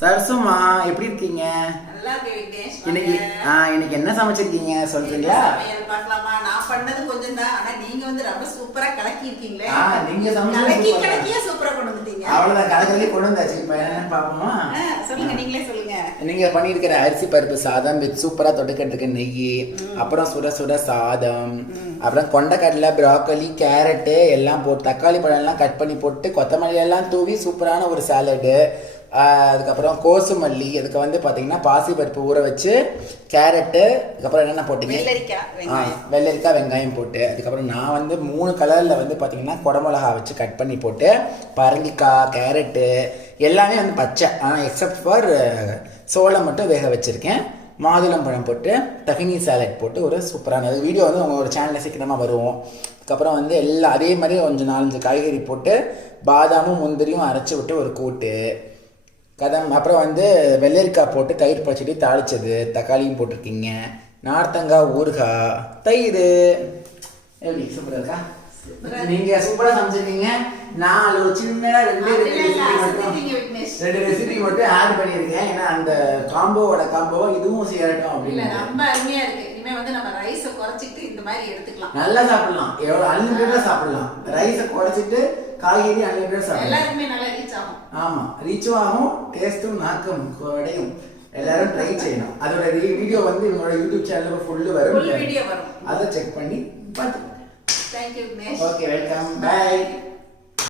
சரசுமா எப்படி இருக்கீங்க? இன்னைக்கு. ஆ இன்னைக்கு என்ன சமைச்சிருக்கீங்க? சொல்றீங்களா? சமையல் பார்க்கலாமா? நான் பண்ணது கொஞ்சம் தான். ஆனா நீங்க வந்து ரொம்ப சூப்பரா கலக்கி இருக்கீங்களே. நீங்க கலக்கி. கலக்கியே சூப்பரா கொண்டு வந்துட்டீங்க. அவ்வளவுதான் கலக்கலே கொண்டு வந்தாச்சு. இப்ப என்னன்னு பாப்போமா சொல்லுங்க நீங்களே சொல்லுங்க. நீங்க அரிசி பருப்பு சாதம் வித் சூப்பரா தொட்டுக்கிறதுக்கு நெய் அப்புறம் சுட சுட சாதம் அப்புறம் கொண்டக்கடலை ப்ராக்கோலி கேரட்டு எல்லாம் போட்டு தக்காளி பழம் எல்லாம் கட் பண்ணி போட்டு கொத்தமல்லி எல்லாம் தூவி சூப்பரான ஒரு சாலடு அதுக்கப்புறம் கோசுமல்லி இதுக்கு வந்து பாத்தீங்கன்னா பாசி பருப்பு ஊற வச்சு கேரட்டு அதுக்கப்புறம் என்னென்ன போட்டீங்க? வெள்ளரிக்காய், வெங்காயம். வெள்ளரிக்காய் வெங்காயம் போட்டு அதுக்கப்புறம் நான் வந்து மூணு கலரில் வந்து பார்த்தீங்கன்னா குடமிளகா வச்சு கட் பண்ணி போட்டு பரங்கிக்காய் கேரட்டு எல்லாமே வந்து பச்சை. ஆனால் எக்ஸப்ட் ஃபார் சோளம் மட்டும் வேக வச்சுருக்கேன். மாதுளம் பழம் போட்டு தகினி சாலட் போட்டு ஒரு சூப்பரான வீடியோ வந்து உங்கள் ஒரு சேனலில் சீக்கிரமாக வரும் அதுக்கப்புறம் வந்து எல்லாம் அதே மாதிரி கொஞ்சம் நாலஞ்சு காய்கறி போட்டு பாதாமும் முந்திரியும் அரைச்சி விட்டு ஒரு கூட்டு. கதம். அப்புறம் வந்து வெள்ளரிக்காய் போட்டு தயிர் பச்சடி தாளிச்சது. தக்காளியும் போட்டிருக்கீங்க. நார்த்தங்காய் ஊறுகாய் தயிர். எப்படி சூப்பரா இருக்கா? நீங்க சூப்பரா சமைச்சிருக்கீங்க. நான் அதுல ஒரு சின்னதா ரெண்டு ரெண்டு ரெசிபி மட்டும் ஆட் பண்ணியிருக்கேன். ஏன்னா அந்த காம்போவோட காம்போவை இதுவும் சேரட்டும் அப்படின்னு. ரொம்ப அருமையா இருக்கு. இனிமே வந்து நம்ம ரைஸ குறைச்சிட்டு இந்த மாதிரி எடுத்துக்கலாம். நல்லா சாப்பிடலாம். எவ்வளவு அன்லிமிட்டடா சாப்பிடலாம். ரைஸை குறைச்சிட்டு காய்கறி அன்லிமிட்டடா சாப்பிடலாம் எல்லாருக்குமே நல்லா ரீச் ஆகும். ஆமா ரீச்சும் ஆகும் டேஸ்ட்டும் நாக்கும் குடையும். எல்லாரும் ட்ரை செய்யணும் அதோட வீடியோ வந்து இவங்களோட யூடியூப் சேனல்ல ஃபுல்லு வரும். Video வரும். அதை செக் பண்ணி பார்த்து தேங்க்யூ ஓகே வெல்கம் பை